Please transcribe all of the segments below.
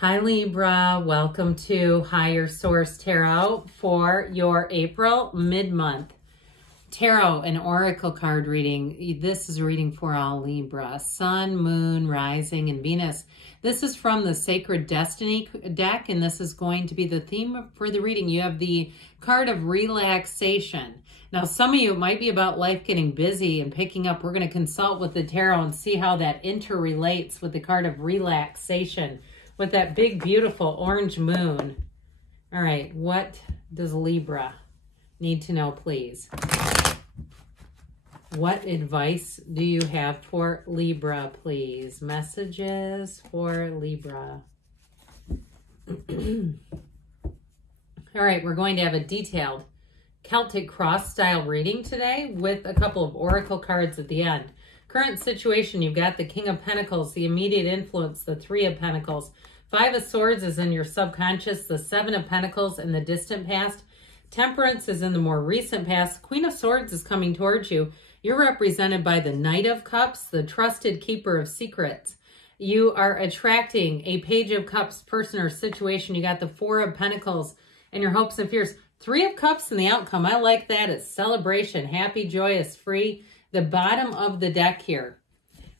Hi Libra, welcome to Higher Source Tarot for your April mid-month tarot and oracle card reading. This is a reading for all Libra, Sun, Moon, Rising, and Venus. This is from the Sacred Destiny deck, and this is going to be the theme for the reading. You have the card of relaxation. Now, some of you, it might be about life getting busy and picking up. We're going to consult with the tarot and see how that interrelates with the card of relaxation, with that big, beautiful orange moon. All right, what does Libra need to know, please? What advice do you have for Libra, please? Messages for Libra. All right, we're going to have a detailed Celtic cross style reading today with a couple of oracle cards at the end. Current situation, you've got the King of Pentacles, the immediate influence, the Three of Pentacles. Five of Swords is in your subconscious, the Seven of Pentacles in the distant past. Temperance is in the more recent past. Queen of Swords is coming towards you. You're represented by the Knight of Cups, the trusted keeper of secrets. You are attracting a Page of Cups person or situation. You got the Four of Pentacles and your hopes and fears. Three of Cups in the outcome. I like that. It's celebration, happy, joyous, free. The bottom of the deck here,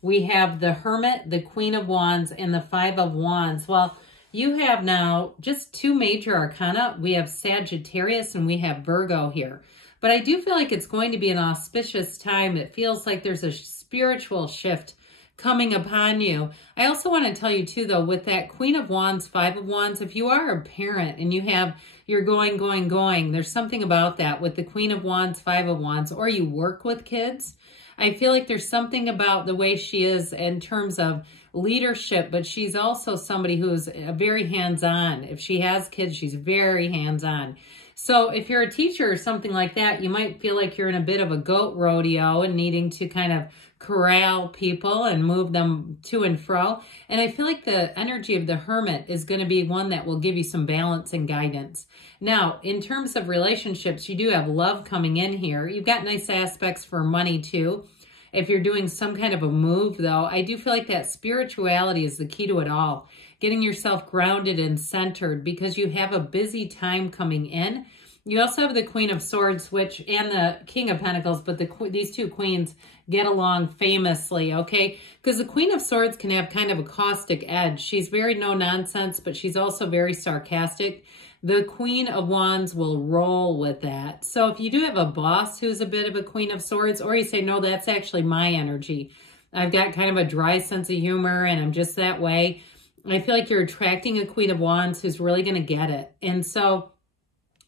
we have the Hermit, the Queen of Wands, and the Five of Wands. Well, you have now just two major arcana. We have Sagittarius and we have Virgo here. But I do feel like it's going to be an auspicious time. It feels like there's a spiritual shift coming upon you. I also want to tell you too, though, with that Queen of Wands, Five of Wands, if you are a parent and you're going, there's something about that with the Queen of Wands, Five of Wands, or you work with kids. I feel like there's something about the way she is in terms of leadership, but she's also somebody who's very hands-on. If she has kids, she's very hands-on. So if you're a teacher or something like that, you might feel like you're in a bit of a goat rodeo and needing to kind of corral people and move them to and fro. And I feel like the energy of the Hermit is going to be one that will give you some balance and guidance. Now, in terms of relationships, you do have love coming in here. You've got nice aspects for money too. If you're doing some kind of a move, though, I do feel like that spirituality is the key to it all. Getting yourself grounded and centered because you have a busy time coming in. You also have the Queen of Swords, and the King of Pentacles, but these two queens get along famously, okay? Because the Queen of Swords can have kind of a caustic edge. She's very no-nonsense, but she's also very sarcastic. The Queen of Wands will roll with that. So if you do have a boss who's a bit of a Queen of Swords, or you say, no, that's actually my energy. I've got kind of a dry sense of humor, and I'm just that way. I feel like you're attracting a Queen of Wands who's really going to get it. And so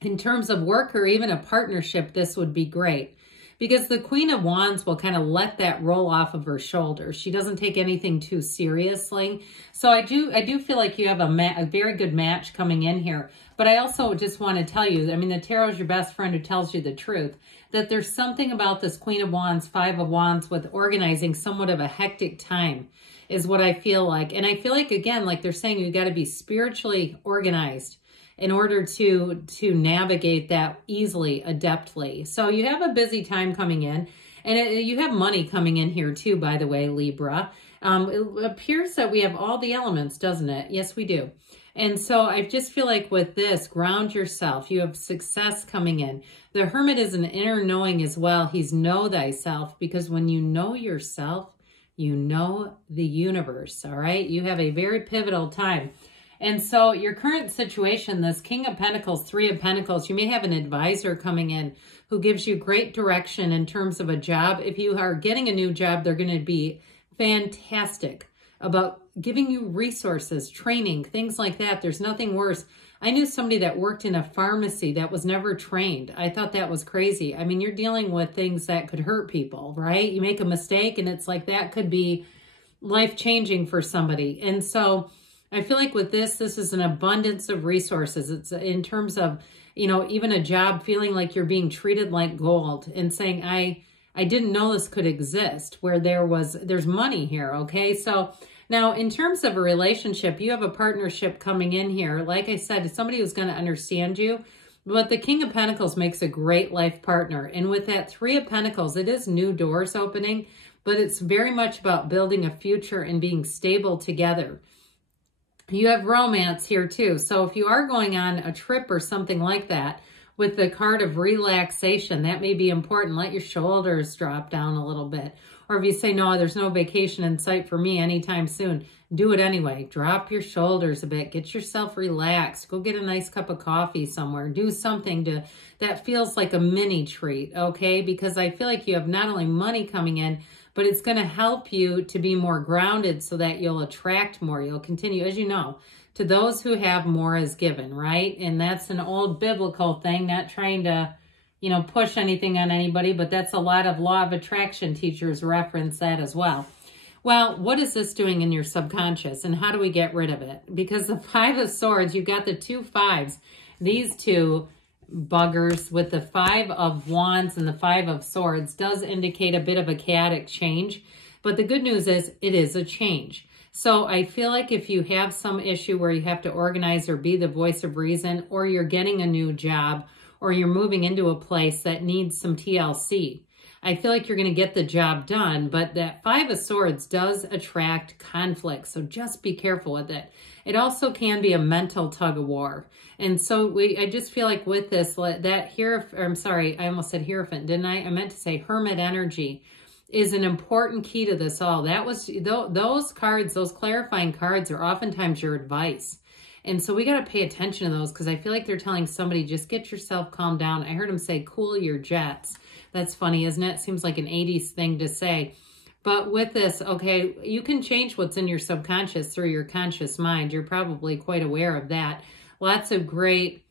in terms of work or even a partnership, this would be great. Because the Queen of Wands will kind of let that roll off of her shoulders. She doesn't take anything too seriously. So I do feel like you have a very good match coming in here. But I also just want to tell you, I mean, the tarot is your best friend who tells you the truth, that there's something about this Queen of Wands, Five of Wands with organizing somewhat of a hectic time is what I feel like. And I feel like, again, like they're saying, you got to be spiritually organized in order to navigate that easily, adeptly. So you have a busy time coming in, and you have money coming in here too, by the way, Libra. It appears that we have all the elements, doesn't it? Yes, we do. And so I just feel like with this, ground yourself. You have success coming in. The Hermit is an inner knowing as well. He's know thyself, because when you know yourself, you know the universe, all right? You have a very pivotal time. And so your current situation, this King of Pentacles, Three of Pentacles, you may have an advisor coming in who gives you great direction in terms of a job. If you are getting a new job, they're going to be fantastic about giving you resources, training, things like that. There's nothing worse. I knew somebody that worked in a pharmacy that was never trained. I thought that was crazy. I mean, you're dealing with things that could hurt people, right? You make a mistake and it's like that could be life-changing for somebody. And so I feel like with this is an abundance of resources. It's in terms of, even a job, feeling like you're being treated like gold and saying, I didn't know this could exist, where there's money here, okay? So now in terms of a relationship, you have a partnership coming in here. Like I said, it's somebody who's going to understand you. But the King of Pentacles makes a great life partner. And with that Three of Pentacles, it is new doors opening, but it's very much about building a future and being stable together. You have romance here too. So if you are going on a trip or something like that, with the card of relaxation, that may be important. Let your shoulders drop down a little bit. Or if you say, no, there's no vacation in sight for me anytime soon, do it anyway. Drop your shoulders a bit. Get yourself relaxed. Go get a nice cup of coffee somewhere. Do something that feels like a mini treat, okay? Because I feel like you have not only money coming in, but it's going to help you to be more grounded so that you'll attract more. You'll continue, as you know, to those who have more is given, right? And that's an old biblical thing, not trying to, push anything on anybody, but that's a lot of law of attraction teachers reference that as well. Well, what is this doing in your subconscious, and how do we get rid of it? Because the Five of Swords, you've got the two fives, these two buggers with the Five of Wands and the Five of Swords does indicate a bit of a chaotic change. But the good news is it is a change. So I feel like if you have some issue where you have to organize or be the voice of reason, or you're getting a new job, or you're moving into a place that needs some TLC, I feel like you're going to get the job done. But that Five of Swords does attract conflict. So just be careful with it. It also can be a mental tug of war. And so I just feel like with this, that I'm sorry, I almost said Hierophant, didn't I? I meant to say Hermit energy is an important key to this all. That was, those cards, those clarifying cards are oftentimes your advice. And so we got to pay attention to those, because I feel like they're telling somebody, just get yourself calmed down. I heard him say, cool your jets. That's funny, isn't it? Seems like an 80s thing to say. But with this, okay, you can change what's in your subconscious through your conscious mind. You're probably quite aware of that. Lots of great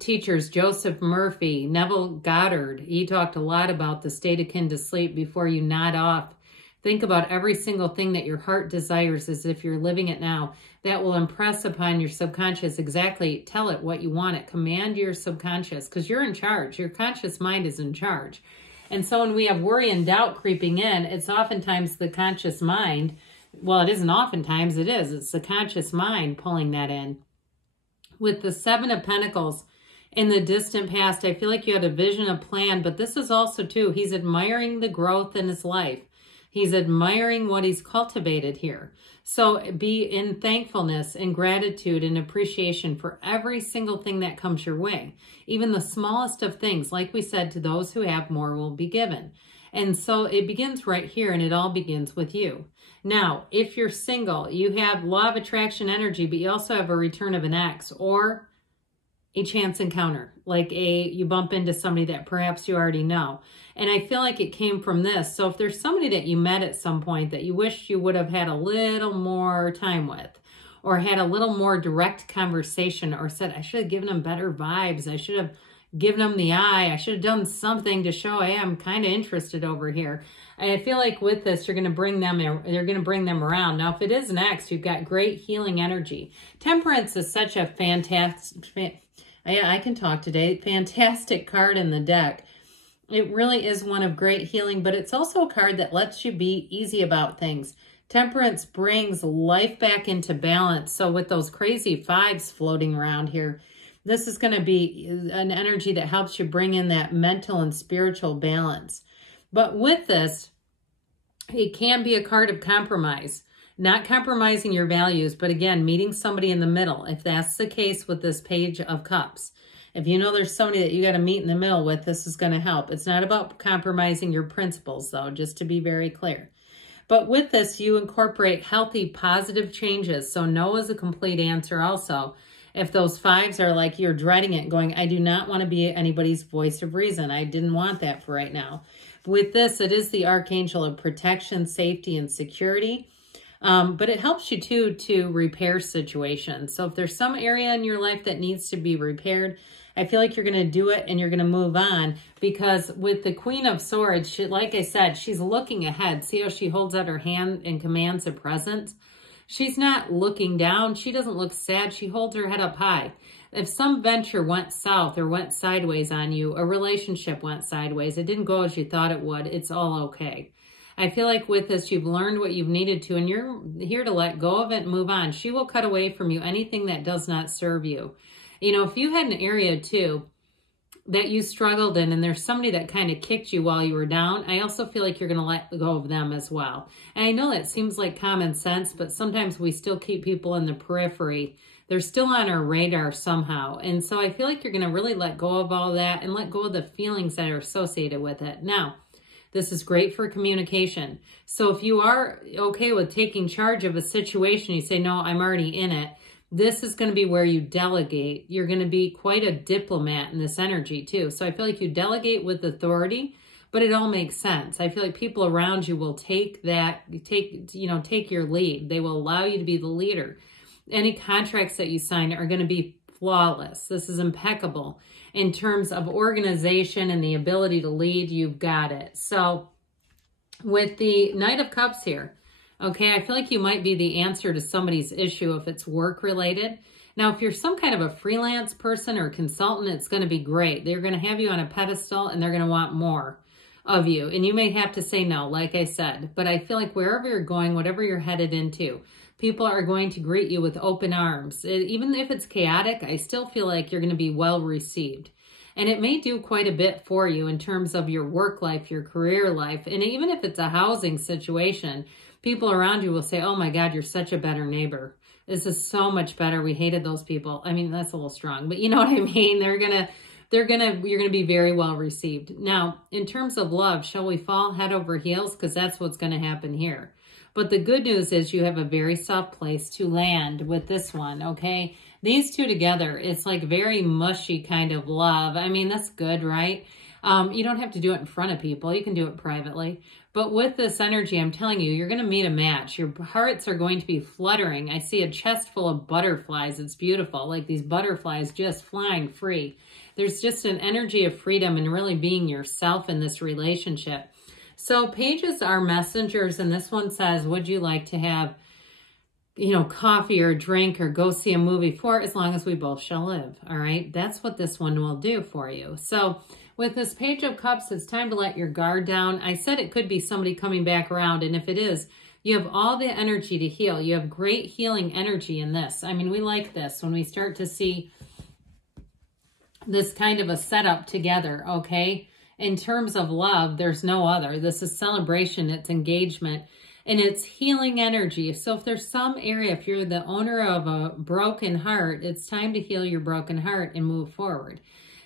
teachers, Joseph Murphy, Neville Goddard, he talked a lot about the state akin to sleep before you nod off. Think about every single thing that your heart desires as if you're living it now. That will impress upon your subconscious exactly. Tell it what you want it. Command your subconscious, because you're in charge. Your conscious mind is in charge. And so when we have worry and doubt creeping in, it's oftentimes the conscious mind. Well, it isn't oftentimes, it is. It's the conscious mind pulling that in. With the Seven of Pentacles, in the distant past, I feel like you had a vision, a plan, but this is also too, he's admiring the growth in his life. He's admiring what he's cultivated here. So be in thankfulness and gratitude and appreciation for every single thing that comes your way. Even the smallest of things, like we said, to those who have more will be given. And so it begins right here, and it all begins with you. Now, if you're single, you have law of attraction energy, but you also have a return of an ex or a chance encounter, like you bump into somebody that perhaps you already know. And I feel like it came from this. So if there's somebody that you met at some point that you wish you would have had a little more time with, or had a little more direct conversation, or said, I should have given them better vibes, I should have given them the eye, I should have done something to show, hey, I'm kind of interested over here. And I feel like with this, you're going to bring them around. Now, if it is an ex, you've got great healing energy. Temperance is such a fantastic, I can talk today, fantastic card in the deck. It really is one of great healing, but it's also a card that lets you be easy about things. Temperance brings life back into balance. So with those crazy fives floating around here, this is going to be an energy that helps you bring in that mental and spiritual balance. But with this, it can be a card of compromise. Not compromising your values, but again, meeting somebody in the middle. If that's the case with this Page of Cups. If you know there's somebody that you got to meet in the middle with, this is going to help. It's not about compromising your principles, though, just to be very clear. But with this, you incorporate healthy, positive changes. So no is a complete answer also. If those fives are like you're dreading it, going, I do not want to be anybody's voice of reason. I didn't want that for right now. With this, it is the archangel of protection, safety, and security. But it helps you too to repair situations. So if there's some area in your life that needs to be repaired, I feel like you're going to do it and you're going to move on, because with the Queen of Swords, she, like I said, she's looking ahead. See how she holds out her hand and commands a presence? She's not looking down. She doesn't look sad. She holds her head up high. If some venture went south or went sideways on you, a relationship went sideways, it didn't go as you thought it would, it's all okay. I feel like with this, you've learned what you've needed to, and you're here to let go of it and move on. She will cut away from you anything that does not serve you. You know, if you had an area too, that you struggled in, and there's somebody that kind of kicked you while you were down, I also feel like you're going to let go of them as well. And I know that seems like common sense, but sometimes we still keep people in the periphery. They're still on our radar somehow. And so I feel like you're going to really let go of all that and let go of the feelings that are associated with it. Now, this is great for communication. So if you are okay with taking charge of a situation, you say, no, I'm already in it. This is going to be where you delegate. You're going to be quite a diplomat in this energy too. So I feel like you delegate with authority, but it all makes sense. I feel like people around you will take your lead. They will allow you to be the leader. Any contracts that you sign are going to be flawless. This is impeccable. In terms of organization and the ability to lead, you've got it. So with the Knight of Cups here, okay, I feel like you might be the answer to somebody's issue if it's work related. Now, if you're some kind of a freelance person or consultant, it's going to be great. They're going to have you on a pedestal and they're going to want more of you. And you may have to say no, like I said. But I feel like wherever you're going, whatever you're headed into, people are going to greet you with open arms. Even if it's chaotic, I still feel like you're going to be well received. And it may do quite a bit for you in terms of your work life, your career life. And even if it's a housing situation, people around you will say, oh my God, you're such a better neighbor. This is so much better. We hated those people. I mean, that's a little strong, but you know what I mean? You're going to be very well received. Now, in terms of love, shall we fall head over heels? Because that's what's going to happen here. But the good news is you have a very soft place to land with this one, okay? These two together, it's like very mushy kind of love. I mean, that's good, right? You don't have to do it in front of people. You can do it privately. But with this energy, I'm telling you, you're going to meet a match. Your hearts are going to be fluttering. I see a chest full of butterflies. It's beautiful, like these butterflies just flying free. There's just an energy of freedom and really being yourself in this relationship. So pages are messengers, and this one says, would you like to have, coffee or drink or go see a movie for as long as we both shall live, all right? That's what this one will do for you. So with this Page of Cups, it's time to let your guard down. I said it could be somebody coming back around, and if it is, you have all the energy to heal. You have great healing energy in this. I mean, we like this when we start to see this kind of a setup together, okay? In terms of love, there's no other. This is celebration, it's engagement, and it's healing energy. So if there's some area, if you're the owner of a broken heart, it's time to heal your broken heart and move forward.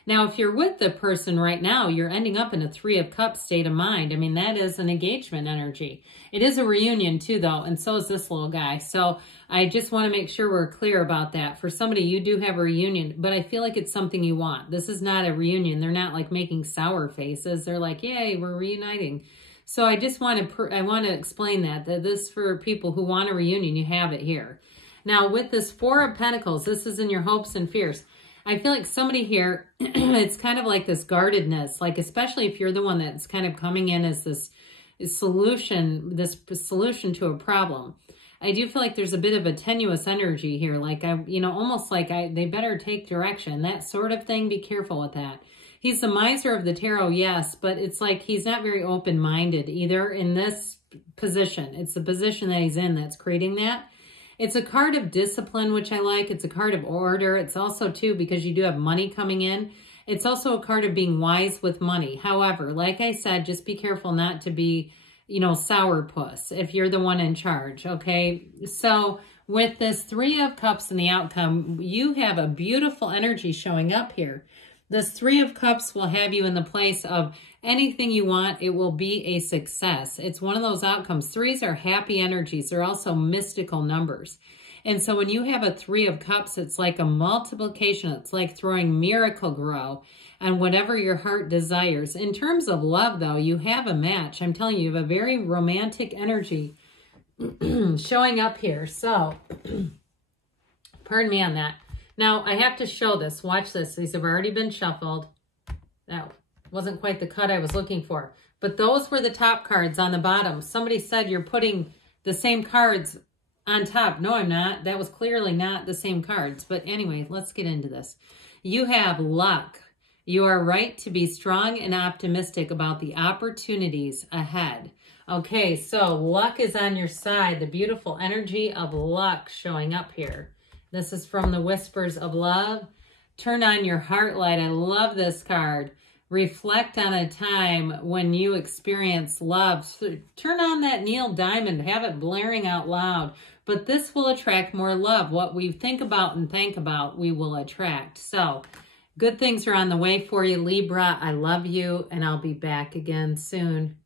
Now, if you're with the person right now, you're ending up in a 3 of Cups state of mind. I mean, that is an engagement energy. It is a reunion too, though, and so is this little guy. So I just want to make sure we're clear about that. For somebody, you do have a reunion, but I feel like it's something you want. This is not a reunion. They're not like making sour faces. They're like, yay, we're reuniting. So I just want to explain that this for people who want a reunion, you have it here. Now, with this 4 of Pentacles, this is in your hopes and fears. I feel like somebody here, it's kind of like this guardedness, like especially if you're the one that's kind of coming in as this solution to a problem. I do feel like there's a bit of a tenuous energy here, like almost like they better take direction, that sort of thing. Be careful with that. He's the miser of the tarot, yes, but it's like he's not very open-minded either in this position. It's the position that he's in that's creating that. It's a card of discipline, which I like. It's a card of order. It's also, too, because you do have money coming in, it's also a card of being wise with money. However, like I said, just be careful not to be, sourpuss if you're the one in charge, okay? So with this 3 of Cups and the outcome, you have a beautiful energy showing up here. This 3 of Cups will have you in the place of anything you want, it will be a success. It's one of those outcomes. 3s are happy energies. They're also mystical numbers. And so when you have a 3 of Cups, it's like a multiplication. It's like throwing Miracle Grow on whatever your heart desires. In terms of love, though, you have a match. I'm telling you, you have a very romantic energy showing up here. So, pardon me on that. Now, I have to show this. Watch this. These have already been shuffled. That wasn't quite the cut I was looking for. But those were the top cards on the bottom. Somebody said you're putting the same cards on top. No, I'm not. That was clearly not the same cards. But anyway, let's get into this. You have luck. You are right to be strong and optimistic about the opportunities ahead. Okay, so luck is on your side. The beautiful energy of luck showing up here. This is from the Whispers of Love. Turn on your heart light. I love this card. Reflect on a time when you experience love. So turn on that Neil Diamond. Have it blaring out loud. But this will attract more love. What we think about and think about, we will attract. So good things are on the way for you, Libra. I love you, and I'll be back again soon.